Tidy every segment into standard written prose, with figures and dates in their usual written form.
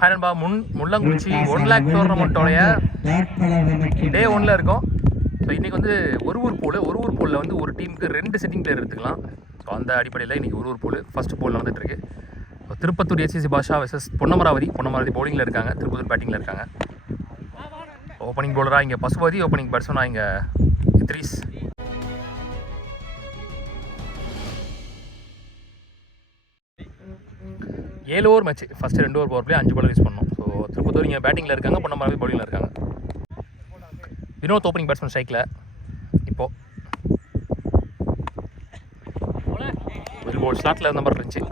ஹேரன்பா Mullankurichi 1 lakh டோர்னமெண்ட்டோடைய டே 1ல் இருக்கும். So இன்றைக்கி வந்து ஒரு ஊர் போலில் வந்து ஒரு டீமுக்கு 2 செட்டிங் பிளேயர் எடுத்துக்கலாம். ஸோ அந்த அடிப்படையில் இன்றைக்கி ஒரு ஊர் போல் ஃபஸ்ட்டு போல் நடந்துகிட்ருக்கு. திருப்பத்தூர் ஏசிசி பாஷா வெர்சஸ் பொன்னமராவதி பவுலிங்கில் இருக்காங்க, திருப்பத்தூர் பேட்டிங்கில் இருக்காங்க. ஓப்பனிங் பவுலராக இங்கே பசுபதி, ஓப்பனிங் பேட்ஸ்மனாக இங்கே இத்ரீஸ். ஏழு over match, first 2 over power play 5 பால் யூஸ் பண்ணணும். ஸோ திருப்பத்தூர் இங்கே பேட்டிங்கில் இருக்காங்க, பொன்னமராவதி பவுலிங்கில் இருக்காங்க. வினோத் ஓப்பனிங் பேட்ஸ்மேன் ஸ்ட்ரைக்கில். இப்போது வெல் போல் ஸ்லாட்டில் இருந்த மாதிரி இருந்துச்சு.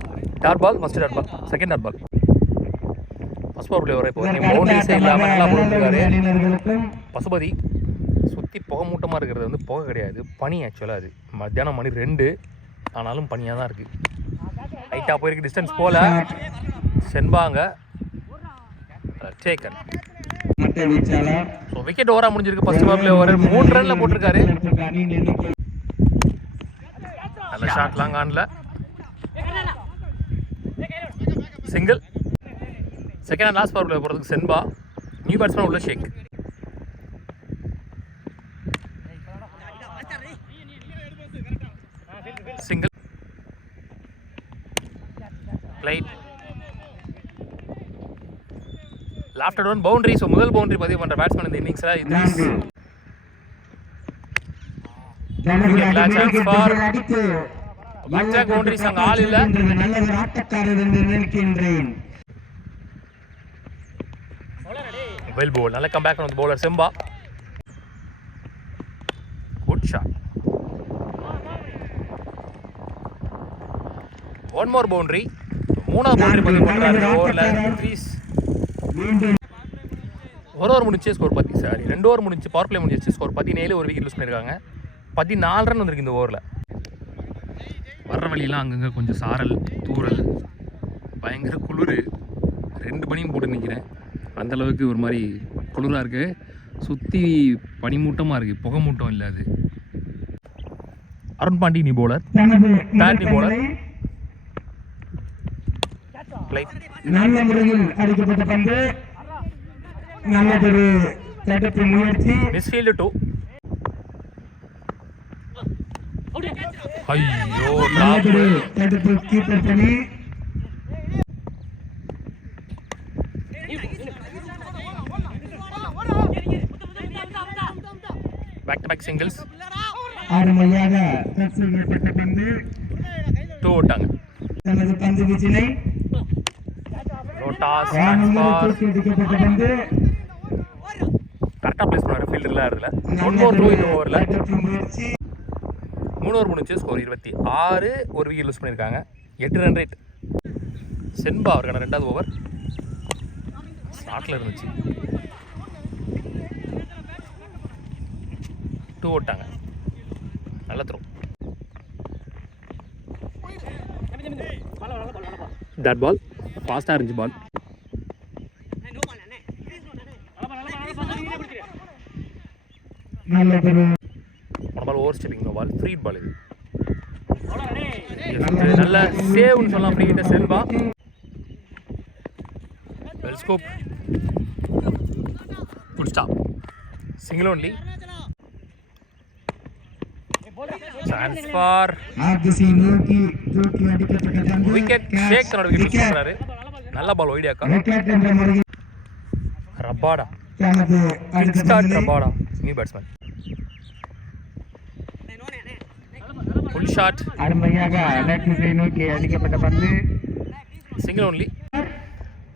Dot ball, first dot ball, second dot ball. First power play வர இப்போ பவுண்டரிஸே இல்லாமல் நல்லா போட்டுருக்காரு பசுபதி. சுற்றி புகை மூட்டமாக இருக்கிறது வந்து புகை கிடையாது, பனி. ஆக்சுவலாக அது மத்தியானம் மணி 2, ஆனாலும் பனியாக தான் இருக்குது. லைட்டாக போயிருக்கு, டிஸ்டன்ஸ் போல. சென்பாங்க டேக்கன். ஸோ விக்கெட் ஓவராக முடிஞ்சிருக்கு. ஃபர்ஸ்ட் பவர் பிளே ஓவர் 3 ரனில் போட்டிருக்காரு. நல்ல ஷாட், லாங் ஆனில் single. Second and last power play போகிறதுக்கு சென்பா. நியூ பேட்ஸ்மேன் உள்ள Sheikh. Single light lofter down boundary. So முதல் பவுண்டரி பதிவு பண்ணுற பேட்ஸ்மேன் இந்த இன்னிங்ஸில் இத்ரீஸ். பவுண்டரிஸ் அங்கே ஆள் இல்லை. வெல் போல், நல்ல கம்பேக் வந்து பவுலர் செம்பா. Good shot. One more boundary. 3வது பவுண்டரி பதிவு பண்ணுறாரு ஓவரில் இத்ரீஸ். ஒரு ஓவர் முடிச்சு ஸ்கோர் 2 ஓவர் முடிச்சு பவர் பிளே முடிச்சு ஸ்கோர் 17. ஒரு விக்கெட் லூஸ் பண்ணியிருக்காங்க. 14 ரன் வந்திருக்கு இந்த ஓவரில். வர்ற வழியெல்லாம் அங்கங்கே கொஞ்சம் சாரல், தூரல், பயங்கர குளிர். 2 பனியும் போட்டு நிற்கிறேன். அந்தளவுக்கு ஒரு மாதிரி குளிராக இருக்குது. சுற்றி பனிமூட்டமாக இருக்குது, புகை மூட்டம் இல்லை. அது அருண் பாண்டி நீ பவுலர், பேட் நீ பவுலர். நல்ல முறையில் அடிக்கப்பட்ட பந்து, நல்லதொரு தடுப்பு முயற்சி. மிஸ்ஃபீல்டு 2. ஐயோ, தடுப்பு கீப்பர் பணி. Back to back singles. ஆரம்பமாக ஏற்பட்ட பந்து 2 ஓட்டாங்க. தனது பந்து வீச்சினை கரெக்டாக பிளேஸ் பண்ணாரு ஃபீல்டில். அதில் 1 மோர் த்ரோ இந்த ஓவரில். 3 ஓவர் முடிச்சு ஸ்கோர் 26. ஒரு விக்கெட் லூஸ் பண்ணியிருக்காங்க. 8 ரன் ரேட். சென்பா அவருக்கான 2வது ஓவர் ஸ்டார்ட்டில் இருந்துச்சு. 2 ஓட்டாங்க. நல்ல த்ரோ. டாட் பால், ஃபாஸ்ட்டாக இருந்துச்சு ball. Ball over stepping ball, free ball. இது நல்ல சேவ்னு சொல்லலாம். ஃப்ரீ கிட்ட Selva. Well scope. Good stop. Single only. Chance for wicket. Sheikh தன்னோட விக்கெட் யூஸ் பண்றாரு. நல்ல பால் ஒய்டியாக்கா. Rabada, start Rabada, new batsman. Full shot. அருமையாக லெஃப்ட் நோக்கி அடிக்கப்பட்ட பந்து. Single only.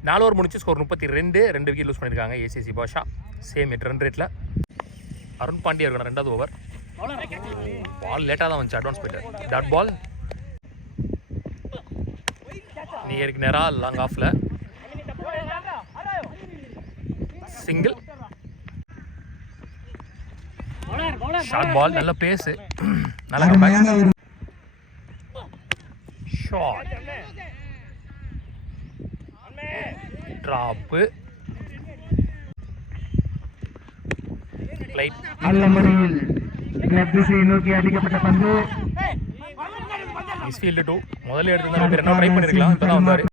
4 ஓவர் முடிச்சு ஸ்கோர் 32. 2 விக்கெட் லூஸ் பண்ணியிருக்காங்க ஏசிசி பாஷா. சேம் 8 ரன் ரேட்டில். அருண் பாண்டியா இருக்கான 2வது ஓவர். பால் லேட்டாக தான் வந்துச்சு, அட்வான்ஸ் போயிட்டு. டாட் பால் நியருக்கு நேராக லாங் ஆஃபில். சிங்கிள். ஷார்ட் பால், நல்ல பேஸு, நல்ல கம்பேக். Shot, drop, light. நோக்கி அடிக்கப்பட்ட பந்து. மிஸ்ஃபீல்டு 2. முதல்ல எடுத்து ட்ரை பண்ணிருக்கலாம். இப்பதான் வந்தாரு.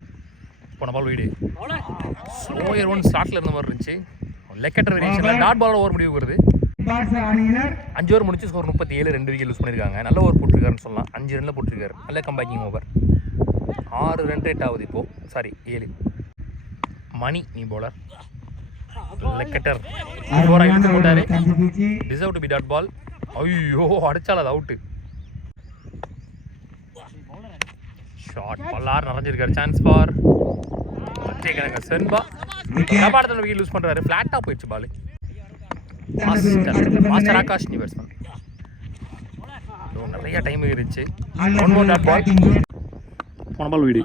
போன பால் வீடு ஸ்லோயர் ஒன் ஸ்டார்ட்ல இருந்த மாதிரி இருந்துச்சு. லெக்கெட்டர் வேரியேஷன்ல டாட் பாலோட ஓவர் முடிவு வருது. 5 ஓவர் முடிச்சு ஸ்கோர் 37, 2 விக்கெட் லூஸ் பண்ணியிருக்காங்க. நல்ல ஓவர் போட்டிருக்காருன்னு சொல்லலாம். 5 ரன்ல போட்டிருக்காரு. நல்ல கம்பேக்கிங் ஓவர். 6 ரன் ரேட் ஆகுது இப்போ. சாரி 7. மணி நீ பவுலர். லெக்கெட்டர் ஓவரா இழுத்து போட்டாரு. Deserve to be dot ball. ஐயோ அடிச்சால அது அவுட்டு. ஷார்ட் பல்லார் நிறைஞ்சிருக்காரு. சான்ஸ் ஃபார் வச்சேக்காங்க சென்பா. கபாடத்தில் விக்கெட் லூஸ் பண்றாரு. ஃபிளாட்டா போயிடுச்சு பால். மாஸ்டர் ஆகாஷ் நீ பேட்ஸ்மேன். நிறைய டைம் இருந்துச்சு. One more dot ball. போன பால் வீடு.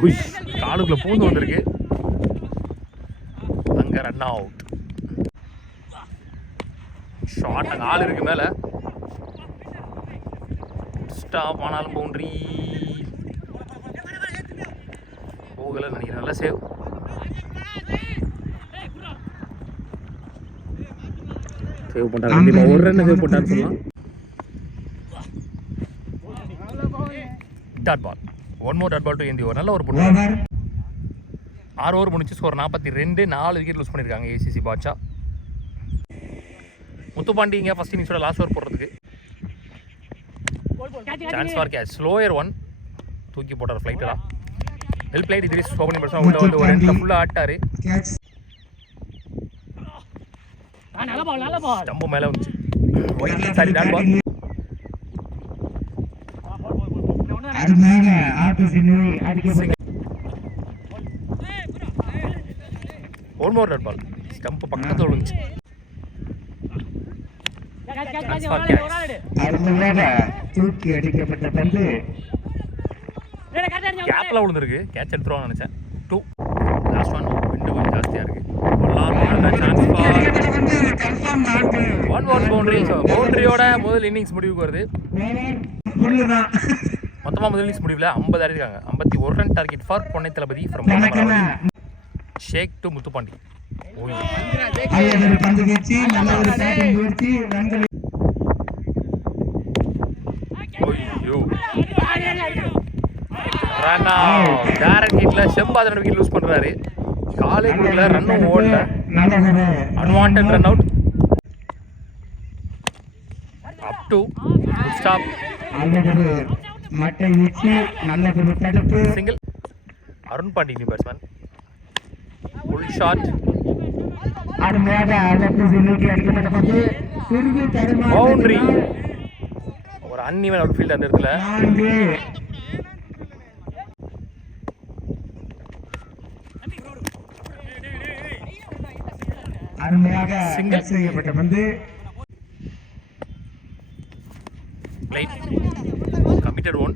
ஓய் காலுக்குள்ள பூந்து வந்திருக்கு. அங்க ரன் அவுட். ஷார்ட் அங்கே ஆள் இருக்கு மேலே. ஸ்டாப் ஆனாலும் பவுண்டரி போகலை நினைக்கிறேன். நல்ல சேவ். சேவ் பண்ணுறாங்க. ஒரு ரன் சேவ் பண்ணான்னு சொல்லலாம். Dot ball. One more dot ball to ஏந்தி ஓவர். நல்ல ஒரு போட்டு 6 ஓவர் முடிச்சு ஸ்கோர் 42, 4 விக்கெட் லூஸ் பண்ணியிருக்காங்க ஏசிசி பாட்சா. முத்துப்பாண்டிங்க ஃபர்ஸ்ட் இன்னிங்ஸோட லாஸ்ட் ஓவர் போடுறதுக்கு. Chance for catch. Slower one தூக்கி போட்டார் ஃப்ளைட்டெல்லாம். Well played. இது ஸ்போக்கன் பர்சன் உள்ள வந்து ஒரு எண்ட்ல ஃபுல்லா ஆட்டாரு. ஸ்டம்பு மேல வந்துச்சு. Wide sorry dot ball. One more dot ball. Stump பக்கத்துல விழுந்துச்சு. தூக்கி அடிக்கப்பட்ட பந்து கேப்ல விழுந்திருக்கு. கேட்ச் எடுத்துருவாங்க நினைச்சேன். 2 லாஸ்ட் ஒன். விண்டு கொஞ்சம் ஜாஸ்தியா இருக்கு. Chance for one more boundary. பவுண்டரியோட முதல் இன்னிங்ஸ் முடிவுக்கு வருது. மொத்தமா முதல் இன்னிங்ஸ் முடிவுல 50 அடிச்சிருக்காங்க. 51 run target for Ponnai Thalapathi from Sheikh to Muthupandi. பந்து வீச்சு நல்ல ஒரு பேட்டிங் வீச்சு ரன்கள். ஐயோ ரன் அவுட். டைரக்ட் ஹிட்ல செம்பாதன விக்கெட் லூஸ் பண்றாரு. காலே குள்ள ரன்னும் ஓடல. Unwanted run out. Up to stop. மட்டை வீச்சு நல்ல ஒரு தடுப்பு. Single. Arun Pandi new batsman. Full shot. Boundary. ஒரு அன்இவன் அவுட் ஃபீல்ட் அந்த இடத்துல. அருமையாக சிங்கிள் செய்யப்பட்ட பந்து. Played committed one.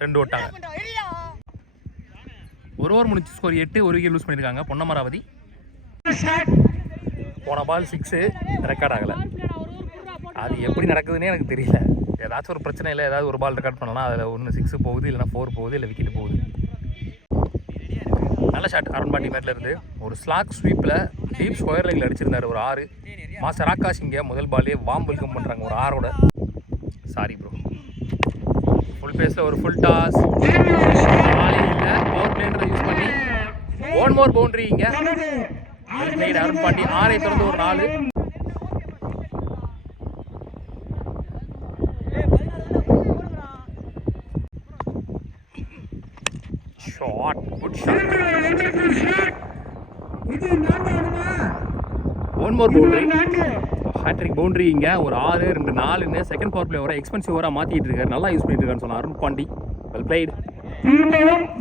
2 ஓட்டாங்க. ஒரு ஓவர் முடிச்சு ஸ்கோர் 8, 1 விக்கெட் லூஸ் பண்ணியிருக்காங்க பொன்னமராவதி. போன பால் 6 ரெக்கார்ட் ஆகலை. அது எப்படி நடக்குதுன்னே எனக்கு தெரியல. ஏதாச்சும் ஒரு பிரச்சனை இல்லை. ஏதாவது ஒரு பால் ரெக்கார்ட் பண்ணலாம். அதில் ஒன்று 6 போகுது, இல்லைனா 4 போகுது, இல்லை விக்கெட் போகுது. நல்ல ஷாட் அருண் பாண்டி மேட்ல இருந்து. ஒரு ஸ்லாக் ஸ்வீப்பில் டீப் ஸ்கொயர் லைனில் அடிச்சிருந்தார் ஒரு 6. மாஸ்டர் ஆகாஷ் இங்கே முதல் பாலே வாம் வெல்கம் பண்ணுறாங்க ஒரு 6ஓட. Sorry bro. ஃபுல் பேஸில் ஒரு ஃபுல் டாஸ். பவர் பிளேன்றதை யூஸ் பண்ணி ஒன் மோர் பவுண்டரி. இங்கே அருண் பாண்டி 6 தொடர்ந்து ஒரு 4. Shot. Good shot. One more boundary. Hattrick boundary. இங்கே ஒரு 6, 2, 4ன்னு செகண்ட் பவர் பிளே வர எக்ஸ்பென்சிவ் ஓவராக மாற்றிட்டு இருக்காரு. நல்லா யூஸ் பண்ணிட்டு இருக்காருன்னு சொன்னார் அருண் பாண்டி. Well played.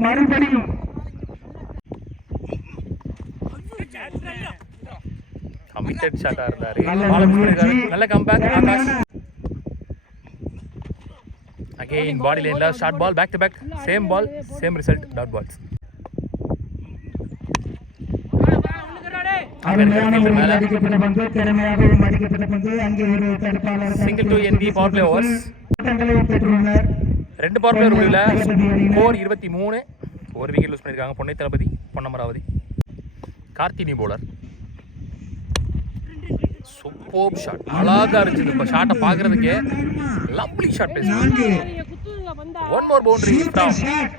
மறுபடியும் கமிட்டட் ஷாட்டா இருந்தாரு. நல்ல கம்பேக் ஆகாஷ். அகைன் பாடி லைன்ல short ball. Back to back same ball same result. Dot balls. Single to என்டி power play overs. 2 power play முடியல. ஸ்கோர் 23. 1 விக்கெட் லூஸ் பண்ணியிருக்காங்க Ponnai Thalapathi Ponnamaravathi. Karthini bowler. Super shot. அழகா இருந்துச்சு. இப்போ ஷாட்டை பார்க்கறதுக்கே lovely shot. One more boundary super shot.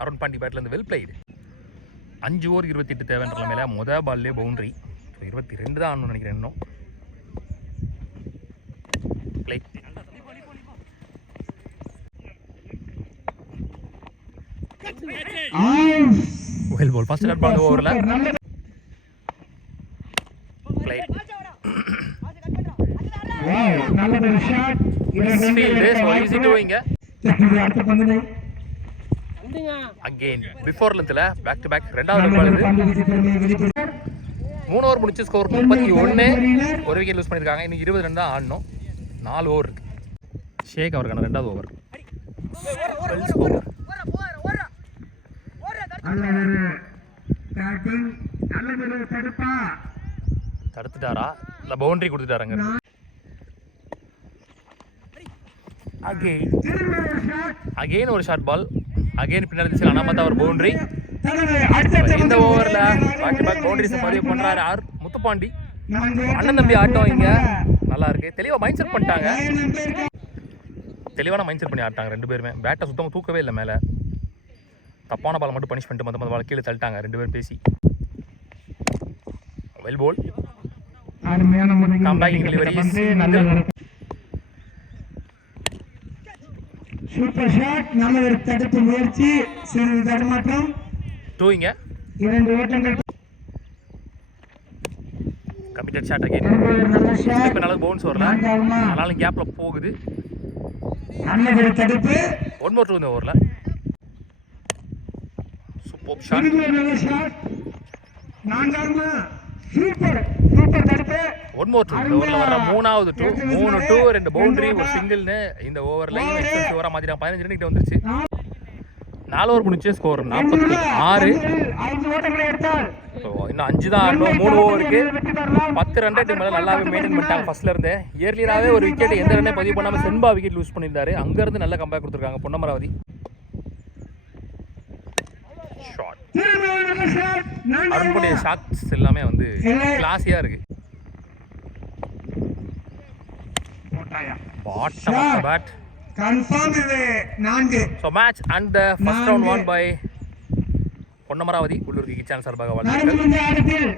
Arun Pandi பேட்ல இருந்து வெல் பிளேடு. 5 ஓவர் 28 தேவைன்ற நிலைமையில முதல் பால்லே பவுண்டரி. 22 தான் ஆடணும்னு நினைக்கிறேன் இன்னும். Play well ball first dot ball ஓவர்ல பிளே. நல்ல ஒரு shot. Field so easy doing. அடுத்த பந்து அகைன் பிஃபோர் லென்த்ல பேக் டு பேக் ரெண்டாவது பால் இது. 3 ஓவர் முடிச்சு ஸ்கோர் 31. ஒரு விக்கெட் லூஸ் பண்ணிருக்காங்க. இன்னும் 20 ரன் தான் ஆடணும். 4 ஓவர் இருக்கு. ஷேக் அவருக்கான ரெண்டாவது ஓவர். தடுத்துட்டாரா இல்ல பவுண்டரி கொடுத்துட்டாருங்க. அகைன் ஒரு ஷார்ட் பால். அகைன் பின்னாடி திசையில் அனாமத்தா ஒரு பவுண்டரி. இந்த ஓவர்ல பேக் டு பேக் பவுண்டரிஸ் பதிவு பண்றாரு ஆர் முத்துப்பாண்டி. அண்ணன் தம்பி ஆட்டம் இங்க நல்லா இருக்கு. தெளிவா மைண்ட் செட் பண்ணிட்டாங்க. தெளிவான மைண்ட் செட் பண்ணி ஆட்டாங்க ரெண்டு பேருமே. பேட்டை சுத்தமாக தூக்கவே இல்லை மேலே. தப்பான பால் மட்டும் பனிஷ் பண்ணிட்டு மற்ற பால் கீழே தள்ளிட்டாங்க ரெண்டு பேரும் பேசி. Well bowled. Comebacking delivery. Super shot. நல்ல ஒரு தடுப்பு முயற்சி. சிறிது தடுமாற்றம். டூயிங்க. 2 ஓட்டங்கள். Committed shot again. இப்போ நல்ல பவுன்ஸ் வரல. அதனால கேப்ல போகுது. நல்ல ஒரு தடுப்பு. ஒன் மோர் டூ இந்த ஓவர்ல. Super shot. நல்ல ஷாட். நான்காவது சூப்பர் சூப்பர் தடுப்பு. ஒன் மோர் டூ இந்த ஓவர்ல வர மூணாவது டூ. 3 டூ 2 பவுண்டரி ஒரு சிங்கிள்னு இந்த ஓவர்ல எக்ஸ்பென்சிவ் ஓவரா மாத்திட்டாங்க. 15 ரன் கிட்ட வந்துருச்சு. 4 ஓவர் முடிச்சு ஸ்கோர் 46. 5 ஓட்டங்களை எடுத்தார். இன்னும் 5 தான் ஆடணும். 3 ஓவருக்கு 10 ரன் ரேட்டுக்கு மேலே நல்லாவே மெயின்டைன் பண்ணிட்டாங்க ஃபர்ஸ்ட்ல இருந்தே. இயர்லியராகவே ஒரு விக்கெட் எந்த ரன்னே பதிவு பண்ணாமல் சென்பா விக்கெட் லூஸ் பண்ணியிருந்தாரு. அங்கேருந்து நல்ல கம்பேக் கொடுத்துருக்காங்க பொன்னமராவதி. ஷாட். அருண்குடைய ஷாட்ஸ் எல்லாமே வந்து கிளாஸியாக இருக்கு. Bottom of the bat. Confirm இது 4. So match and the first round won by Ponnamaravathi. உள்ளூர் கிரிக்கெட் சேனல் சார்பாக வாழ்த்துக்கள்.